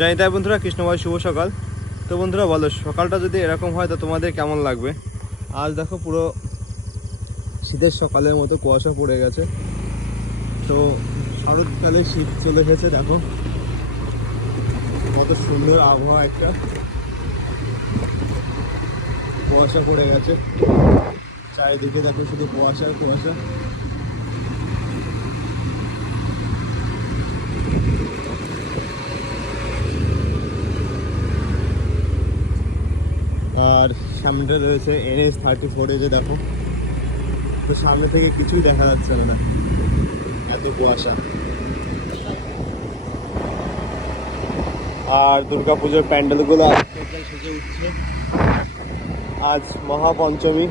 জানি তাই বন্ধুরা কৃষ্ণভাই শুভ সকাল। তো বন্ধুরা, বলো, সকালটা যদি এরকম হয়, তো তোমাদের কেমন লাগবে? আজ দেখো পুরো শীতের সকালের মতো কুয়াশা পড়ে গেছে। তো শরৎকালে শীত চলে এসেছে দেখো। কত সুন্দর আবহাওয়া একটা। কুয়াশা পড়ে গেছে। চারিদিকে দেখো শুধু কুয়াশা কুয়াশা। আর সামনে রয়েছে এনএস থার্টি ফোরে যে দেখো। তো সামনে থেকে কিছুই দেখা যাচ্ছে না এত কুয়াশা। আর দুর্গাপুজোর প্যান্ডেলগুলো সেজে উঠছে। আজ মহাপঞ্চমী।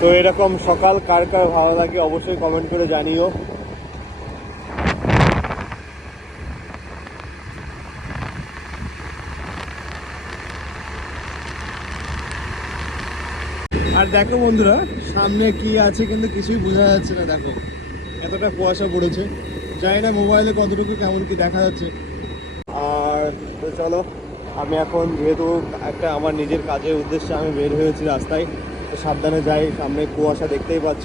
তো এরকম সকাল কার কার ভালো লাগে অবশ্যই কমেন্ট করে জানিও। আর দেখো বন্ধুরা, সামনে কি আছে কিন্তু কিছুই বোঝা যাচ্ছে না, দেখো। এতটা কুয়াশা পড়েছে। জানি না মোবাইলে কতটুকু কেমন কি দেখা যাচ্ছে। আর তো চলো, আমি এখন যেহেতু একটা আমার নিজের কাজের উদ্দেশ্যে আমি বের হয়েছি রাস্তায়, তো সাবধানে যাই, সামনে কুয়াশা দেখতেই পাচ্ছ।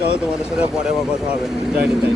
চলো তোমাদের সাথে পরে আবার কথা হবে। যাইনি তাই